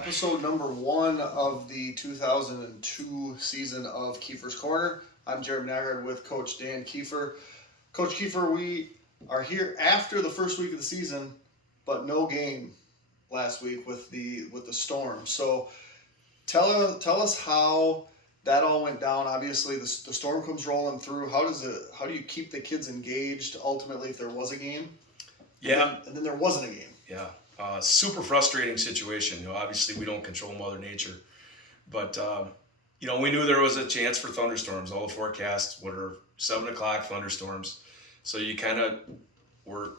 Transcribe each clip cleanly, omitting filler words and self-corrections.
episode number 1 of the 2002 season of Keefer's Corner. I'm Jared Naggard with Coach Dan Keefer. Coach Keefer, we are here after the first week of the season, but no game last week with the storm. So tell us how that all went down. Obviously, the storm comes rolling through. How do you keep the kids engaged ultimately if there was a game? Yeah. And then there wasn't a game. Yeah. Super frustrating situation. Obviously we don't control Mother Nature, but we knew there was a chance for thunderstorms. All the forecasts were 7:00 thunderstorms. So you kind of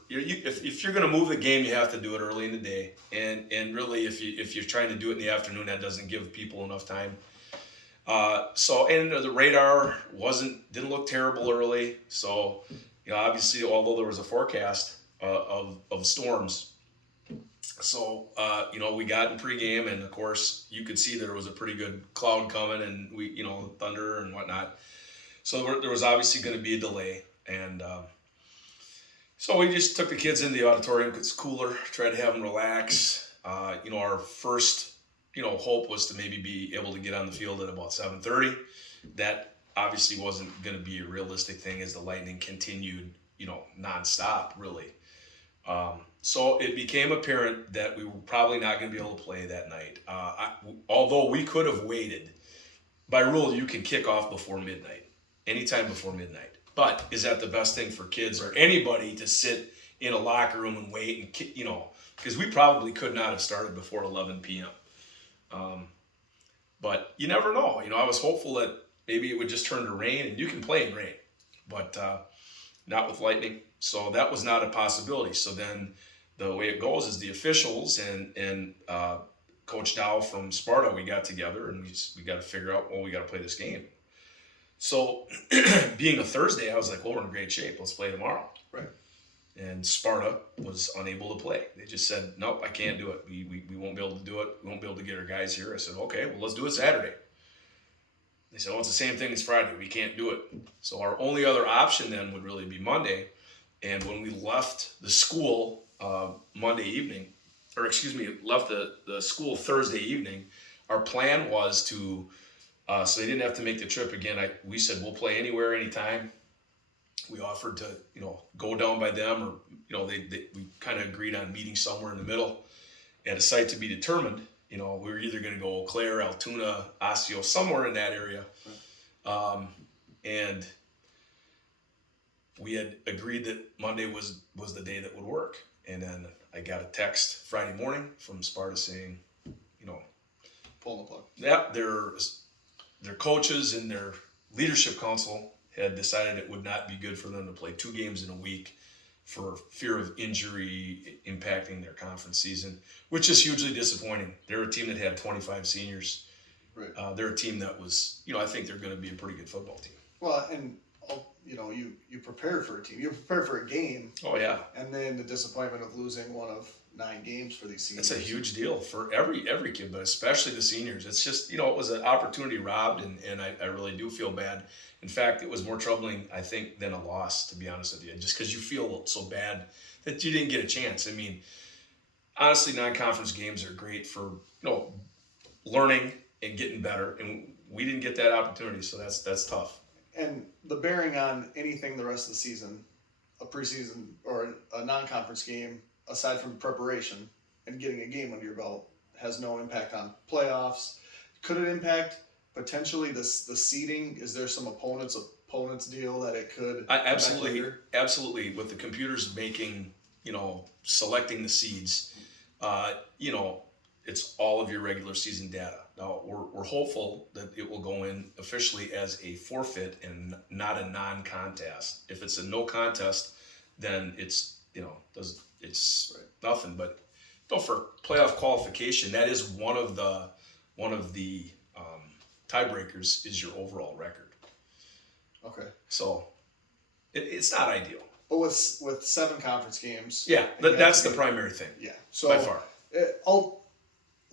if you're going to move the game, you have to do it early in the day. And really, if you're trying to do it in the afternoon, that doesn't give people enough time. And the radar didn't look terrible early. So, obviously, although there was a forecast of storms. So, we got in pregame, and of course, you could see there was a pretty good cloud coming, and thunder and whatnot. So there was obviously going to be a delay, and so we just took the kids into the auditorium. It's cooler, tried to have them relax. Our first, hope was to maybe be able to get on the field at about 7:30. That obviously wasn't going to be a realistic thing as the lightning continued, nonstop, really. So it became apparent that we were probably not going to be able to play that night. Although we could have waited. By rule, you can kick off before midnight, anytime before midnight. But is that the best thing for kids or anybody to sit in a locker room and wait and, because we probably could not have started before 11 p.m. But you never know. I was hopeful that maybe it would just turn to rain, and you can play in rain, but not with lightning. So that was not a possibility. So then the way it goes is the officials and Coach Dow from Sparta, we got together and we got to figure out, we got to play this game. So being a Thursday, I was like, we're in great shape. Let's play tomorrow. Right. And Sparta was unable to play. They just said, nope, I can't do it. We won't be able to do it. We won't be able to get our guys here. I said, okay, well, let's do it Saturday. They said, it's the same thing as Friday. We can't do it. So our only other option then would really be Monday. And when we left the school left the school Thursday evening, our plan was to, so they didn't have to make the trip again. We said, we'll play anywhere, anytime. We offered to, go down by them, or, we kind of agreed on meeting somewhere in the middle at a site to be determined. We were either going to go Eau Claire, Altoona, Osseo, somewhere in that area. And we had agreed that Monday was the day that would work. And then I got a text Friday morning from Sparta saying, pull the plug. Yeah, their coaches and their leadership council had decided it would not be good for them to play 2 games in a week for fear of injury impacting their conference season, which is hugely disappointing. They're a team that had 25 seniors. Right. They're a team that was, I think they're going to be a pretty good football team. Well, and you prepared for a team. You prepared for a game. Oh, yeah. And then the disappointment of losing one of 9 games for these seniors. It's a huge deal for every kid, but especially the seniors. It's just, it was an opportunity robbed, and I really do feel bad. In fact, it was more troubling, I think, than a loss, to be honest with you, just because you feel so bad that you didn't get a chance. I mean, honestly, non-conference games are great for, learning and getting better, and we didn't get that opportunity, so that's tough. And the bearing on anything the rest of the season, a preseason or a non-conference game, aside from preparation and getting a game under your belt, has no impact on playoffs. Could it impact potentially the seeding? Is there some opponents deal that it could? Absolutely. With the computers making, selecting the seeds, it's all of your regular season data. Now we're hopeful that it will go in officially as a forfeit and not a non-contest. If it's a no contest, then it's nothing. But for playoff qualification, that is one of the tiebreakers is your overall record. Okay. So it's not ideal. But with 7 conference games. Yeah, that's the primary thing. Yeah. So by far.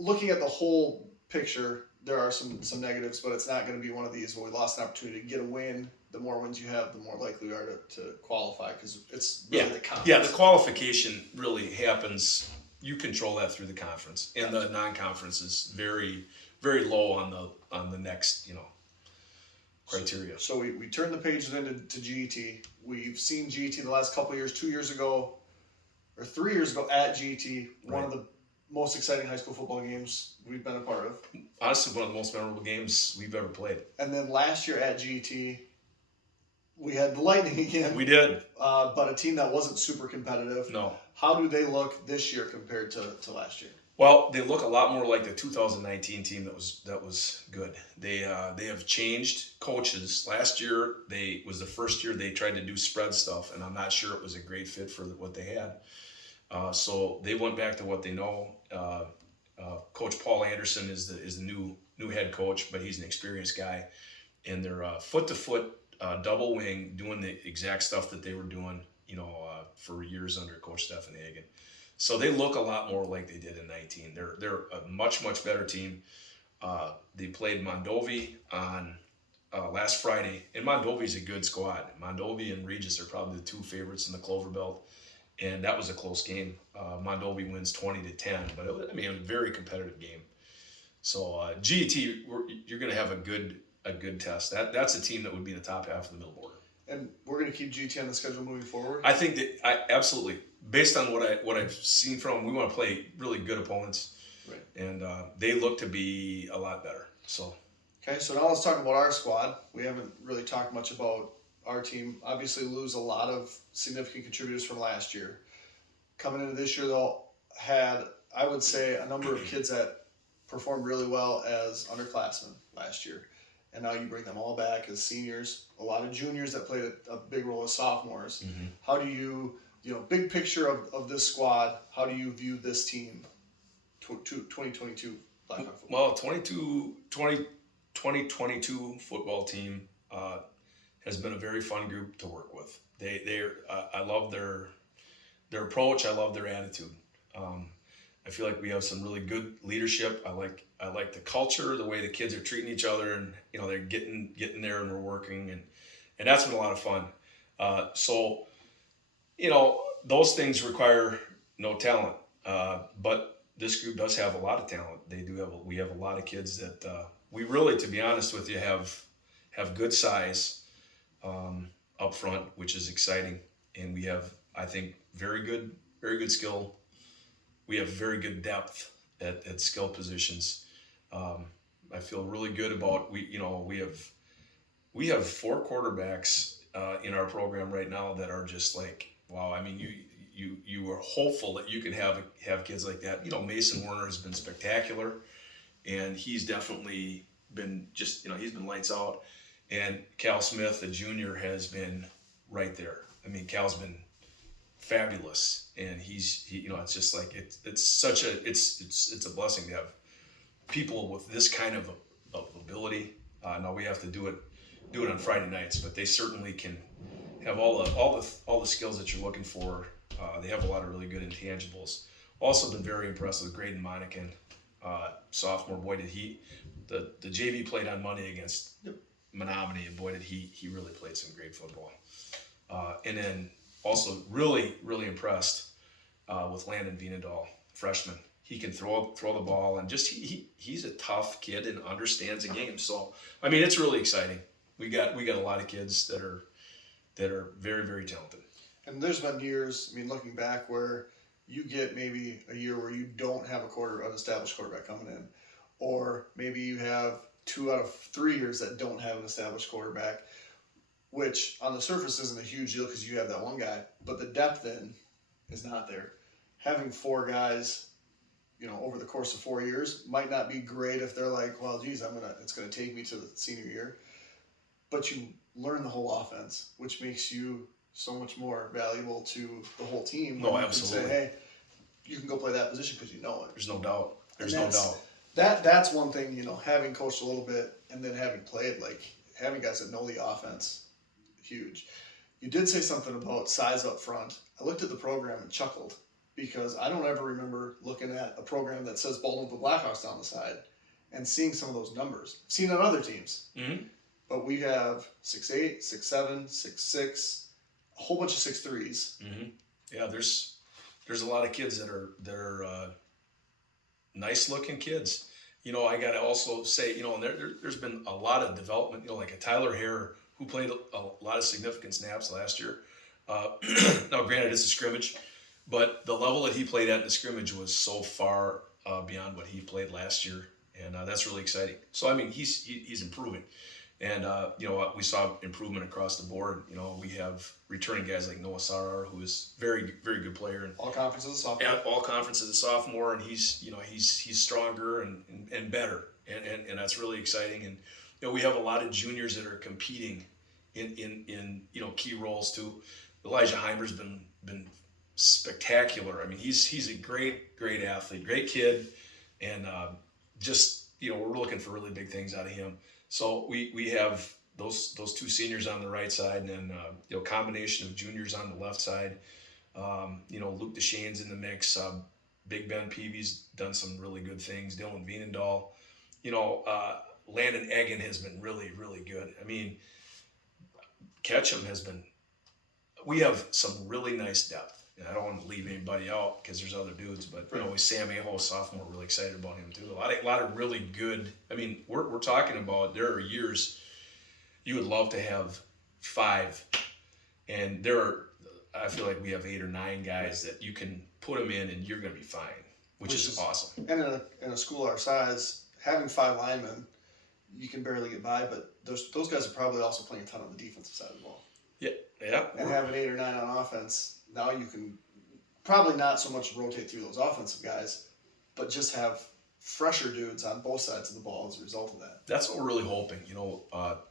Looking at the whole picture, there are some negatives, but it's not going to be one of these where we lost an opportunity to get a win. The more wins you have, the more likely you are to qualify, because it's really the conference. Yeah, the qualification really happens you control that through the conference, and the non-conference is very, very low on the next criteria. So we turned the page then to GET. We've seen GET the last couple of years. 2 years ago, or 3 years ago at GET, one of the most exciting high school football games we've been a part of. Honestly, one of the most memorable games we've ever played. And then last year at GET, we had the Lightning again. We did. But a team that wasn't super competitive. No. How do they look this year compared to last year? Well, they look a lot more like the 2019 team that was good. They have changed coaches. Last year was the first year they tried to do spread stuff, and I'm not sure it was a great fit for what they had. So they went back to what they know. Coach Paul Anderson is the new head coach, but he's an experienced guy, and they're foot to foot double wing, doing the exact stuff that they were doing, for years under Coach Stefan Hagen. So they look a lot more like they did in 19. They're a much better team. They played Mondovi on last Friday, and Mondovi's a good squad. Mondovi and Regis are probably the two favorites in the Clover Belt, and that was a close game. Mondovi wins 20-10, but it was a very competitive game. So GET, you're going to have a good test. That's a team that would be in the top half of the middle order. And we're going to keep GT on the schedule moving forward? I think that absolutely. Based on what I've seen from them, we want to play really good opponents. Right. And they look to be a lot better. So. Okay, so now let's talk about our squad. We haven't really talked much about our team. Obviously lose a lot of significant contributors from last year. Coming into this year, though, had, I would say, a number of kids that performed really well as underclassmen last year. And now you bring them all back as seniors. A lot of juniors that played a big role as sophomores. Mm-hmm. How do you, big picture of this squad, how do you view this team, 2022 Blackhawk football? Well, 2022 football team has been a very fun group to work with. I love their approach. I love their attitude. I feel like we have some really good leadership. I like the culture, the way the kids are treating each other, and they're getting there and we're working, and that's been a lot of fun. So those things require no talent, but this group does have a lot of talent. We have a lot of kids that we really, to be honest with you, have good size up front, which is exciting, and we have, I think, very good skill. We have very good depth at skill positions. I feel really good about we have 4 quarterbacks in our program right now that are just like, wow. I mean, you are hopeful that you can have kids like that. Mason Werner has been spectacular, and he's definitely been he's been lights out. And Cal Smith, the junior, has been right there. I mean, Cal's been fabulous, and he's it's just like it's a blessing to have people with this kind of ability. Now we have to do it on Friday nights, but they certainly can have all the skills that you're looking for. They have a lot of really good intangibles. Also been very impressed with Graydon Monacan, sophomore. Boy, did the JV played on Monday against Menominee, and boy, did he really played some great football. And then also really, really impressed with Landon Vienendahl, freshman. He can throw the ball, and just he's a tough kid and understands the game. So I mean, it's really exciting. We got a lot of kids that are very, very talented. And there's been years, I mean, looking back, where you get maybe a year where you don't have an established quarterback coming in, or maybe you have 2 out of 3 years that don't have an established quarterback, which on the surface isn't a huge deal because you have that one guy, but the depth then is not there. Having 4 guys, over the course of 4 years might not be great if they're like, well, geez, it's gonna take me to the senior year, but you learn the whole offense, which makes you so much more valuable to the whole team. No, absolutely. You can say, hey, you can go play that position because you know it. There's no doubt. That's one thing, having coached a little bit and then having played, like having guys that know the offense, huge. You did say something about size up front. I looked at the program and chuckled because I don't ever remember looking at a program that says Baldwinville Blackhawks down the side and seeing some of those numbers. I've seen on other teams. Mm-hmm. But we have 6'8", 6'7", 6'6", a whole bunch of 6'3s. Mm-hmm. Yeah, there's there's a lot of kids that are nice looking kids. I got to also say, and there's been a lot of development. Like a Tyler Hare who played a lot of significant snaps last year. Now, granted, it's a scrimmage, but the level that he played at in the scrimmage was so far beyond what he played last year, and that's really exciting. So, I mean, he's improving, and we saw improvement across the board. We have returning guys like Noah Sarar, who is very, very good player, and All conferences as a sophomore. at all conferences as a sophomore, and he's stronger and better, and that's really exciting. And we have a lot of juniors that are competing in key roles too. Elijah Heimer's been spectacular. I mean, he's a great athlete, great kid, and we're looking for really big things out of him. So we have those two seniors on the right side, and then combination of juniors on the left side. Luke DeShane's in the mix. Big Ben Peavy's done some really good things. Dylan Veenendahl. Landon Eggen has been really, really good. I mean, Ketchum has been. We have some really nice depth. And I don't want to leave anybody out because there's other dudes, but with Sam Aho, sophomore, really excited about him too. A lot of really good. I mean, we're talking about there are years you would love to have 5, and I feel like we have 8 or 9 guys that you can put them in and you're going to be fine, which is awesome. And in a school our size, having 5 linemen, you can barely get by, but those guys are probably also playing a ton on the defensive side of the ball. Yeah. And having 8 or 9 on offense, now you can probably not so much rotate through those offensive guys, but just have fresher dudes on both sides of the ball as a result of that. That's what we're really hoping.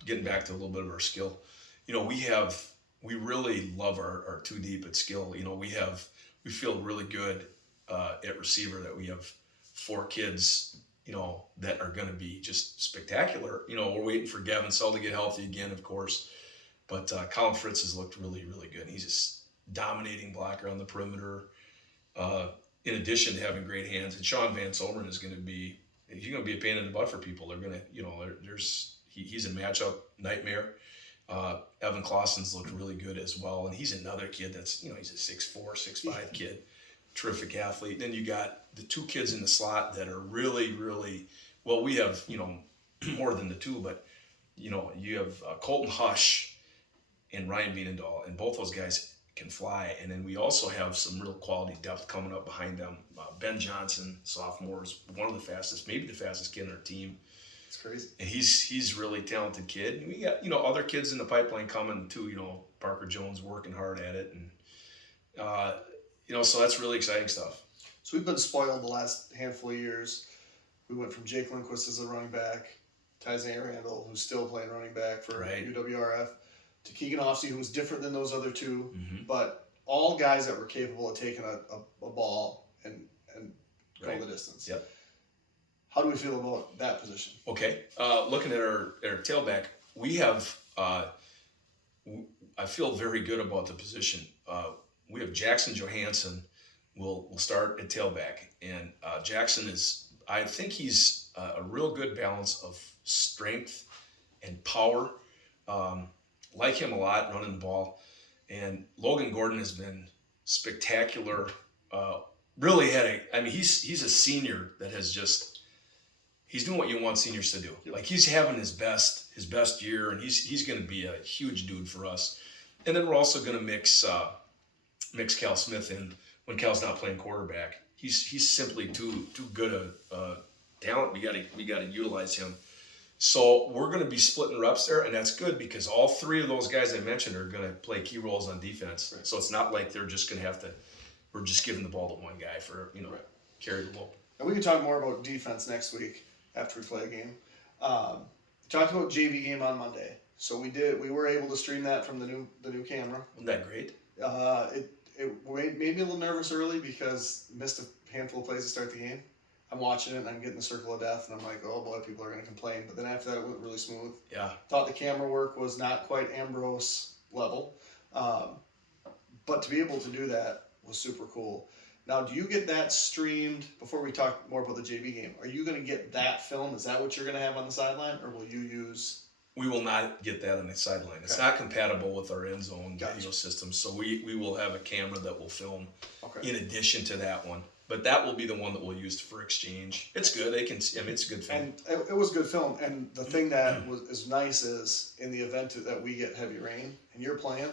Getting back to a little bit of our skill, we really love our 2 deep at skill. We feel really good at receiver that we have 4 kids, that are going to be just spectacular. We're waiting for Gavin Sell to get healthy again, of course. But Colin Fritz has looked really, really good. He's just dominating blocker on the perimeter. In addition to having great hands, and Sean Van Someren is going to be a pain in the butt for people. They're going to he's a matchup nightmare. Evan Clausen's looked really good as well, and he's another kid that's he's a 6'4", 6'5" kid, terrific athlete. And then you got the 2 kids in the slot that are really, really well. We have more than the 2, but you have Colton Hush and Ryan Veenendahl, and both those guys can fly. And then we also have some real quality depth coming up behind them. Ben Johnson, sophomore, is one of the fastest, maybe the fastest kid on our team. It's crazy. And he's really talented kid. And we got other kids in the pipeline coming too. Parker Jones working hard at it, and so that's really exciting stuff. So we've been spoiled the last handful of years. We went from Jake Lindquist as a running back, Isaiah Randall, who's still playing running back for UWRF, to Keegan Offsey, who's different than those other 2, but all guys that were capable of taking a ball and go the distance. Yep. How do we feel about that position? Okay. Looking at our tailback, we have I feel very good about the position. We have Jackson Johansson will start at tailback, and Jackson I think he's a real good balance of strength and power. Like him a lot running the ball, and Logan Gordon has been spectacular. Really he's a senior that has he's doing what you want seniors to do. Like he's having his best year, and he's going to be a huge dude for us. And then we're also going to mix Cal Smith in when Cal's not playing quarterback. He's simply too good a talent. We got to utilize him. So we're going to be splitting reps there, and that's good because all 3 of those guys I mentioned are going to play key roles on defense. Right. So it's not like they're just going to have to. We're just giving the ball to one guy for carry the load. And we can talk more about defense next week after we play a game. Talked about JV game on Monday, so we were able to stream that from the new camera. Wasn't that great? It made me a little nervous early because missed a handful of plays to start the game. I'm watching it and I'm getting the circle of death and I'm like, oh boy, people are going to complain. But then after that, it went really smooth. Yeah. Thought the camera work was not quite Ambrose level. But to be able to do that was super cool. Now, do you get that streamed, before we talk more about the JV game, are you going to get that film? Is that what you're going to have on the sideline? Or will you use We will not get that on the sideline. It's not compatible with our end zone video system. So we will have a camera that will film in addition to that one. But that will be the one that we'll use for exchange. It's good. They can. I mean, it's a good film. And it was good film. And the thing that is nice is in the event that we get heavy rain and you're playing,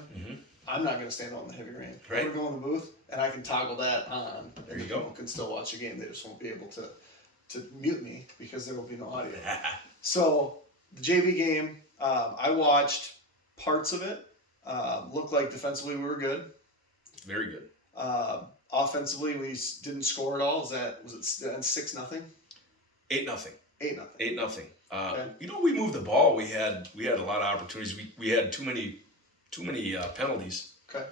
I'm not going to stand on the heavy rain. Right. I'm going to go in the booth and I can toggle that on. There you go. People can still watch the game. They just won't be able to mute me because there will be no audio. So the JV game, I watched parts of it. Looked like defensively we were good. Very good. Offensively, we didn't score at all. Was it 6-0? 8-0. 8-0. 8-0. You know, we moved the ball. We had a lot of opportunities. We had too many penalties. Okay.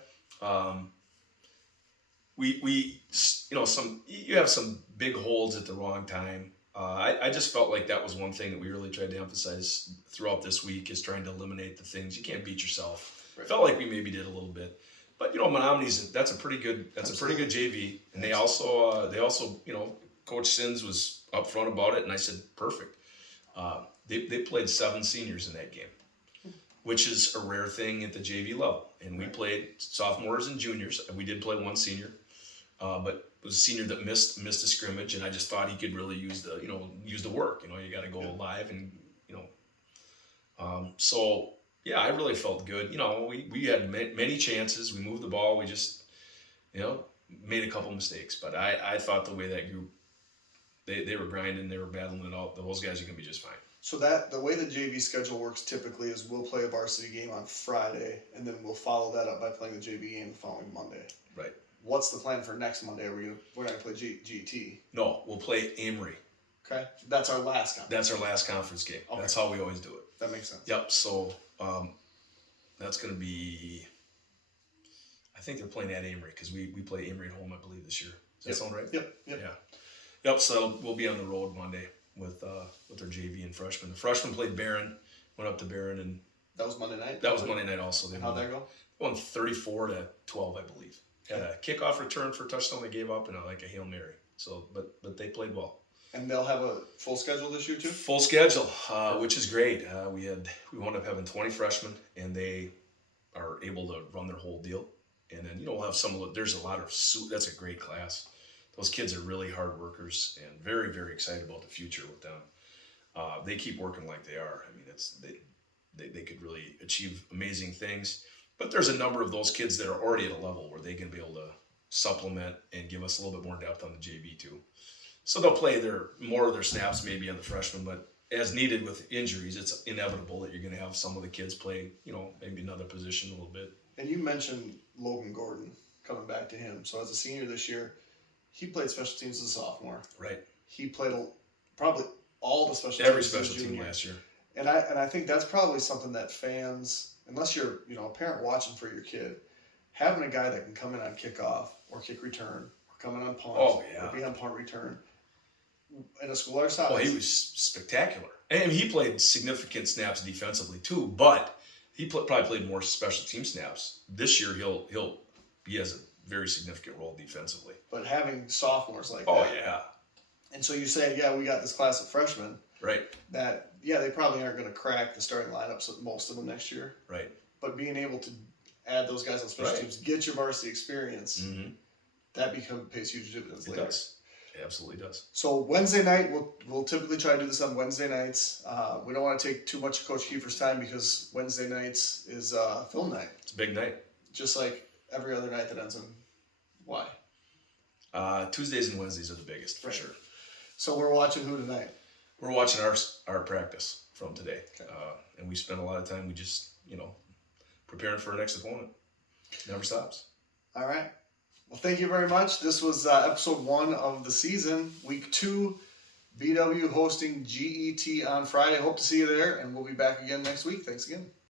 You have some big holds at the wrong time. I just felt like that was one thing that we really tried to emphasize throughout this week is trying to eliminate the things. You can't beat yourself. Right. Felt like we maybe did a little bit. But Menominee's that's a pretty good JV, and they also Coach Sins was upfront about it, and I said perfect. They played 7 seniors in that game, which is a rare thing at the JV level, and we played sophomores and juniors. We did play one senior, but it was a senior that missed a scrimmage, and I just thought he could really use the work. You got to go live, and so. Yeah, I really felt good. We had many chances. We moved the ball. We just, made a couple mistakes. But I thought the way that group, they were grinding, they were battling it out. Those guys are going to be just fine. So the way the JV schedule works typically is we'll play a varsity game on Friday, and then we'll follow that up by playing the JV game the following Monday. Right. What's the plan for next Monday? We're not going to play GT? No, we'll play Amory. Okay. That's our last conference. That's our last conference game. Okay. That's how we always do it. That makes sense. Yep. So that's going to be. I think they're playing at Amory because we play Amory at home, I believe, this year. Does that sound right? Yep. Yeah. Yep. So we'll be on the road Monday with our JV and freshmen. The freshmen played Barron, went up to Barron, and that was Monday night. That was Monday night also. How'd that go? Won 34-12, I believe. Had a kickoff return for a touchdown they gave up and a Hail Mary. So, but they played well. And they'll have a full schedule this year too? Full schedule, which is great. We wound up having 20 freshmen, and they are able to run their whole deal. And then we'll have there's a lot of that's a great class. Those kids are really hard workers and very, very excited about the future with them. They keep working like they are. I mean, they could really achieve amazing things. But there's a number of those kids that are already at a level where they can be able to supplement and give us a little bit more depth on the JV too. So they'll play more of their snaps maybe on the freshmen, but as needed with injuries, it's inevitable that you're going to have some of the kids play, maybe another position a little bit. And you mentioned Logan Gordon, coming back to him. So as a senior this year, he played special teams as a sophomore. Right. He played probably all the special teams. Every special team last year. And I think that's probably something that fans, unless you're a parent watching for your kid, having a guy that can come in on kickoff or kick return or come in on punt or be on punt return in a school our size. Well, he was spectacular. And he played significant snaps defensively too, but he probably played more special team snaps. This year he has a very significant role defensively. But having sophomores like that. Oh, yeah. And so you say, we got this class of freshmen. Right. That, they probably aren't going to crack the starting lineups with most of them next year. Right. But being able to add those guys on special teams, get your varsity experience, that pays huge dividends later. It does. It absolutely does. So Wednesday night, we'll typically try to do this on Wednesday nights. We don't want to take too much of Coach Keefer's time because Wednesday nights is film night. It's a big night. Just like every other night that ends in Y. Tuesdays and Wednesdays are the biggest, for sure. So we're watching who tonight? We're watching our practice from today. Okay. And we spend a lot of time, we just, preparing for our next opponent. Never stops. All right. Well, thank you very much. This was episode 1 of the season, week 2, BW hosting GET on Friday. Hope to see you there, and we'll be back again next week. Thanks again.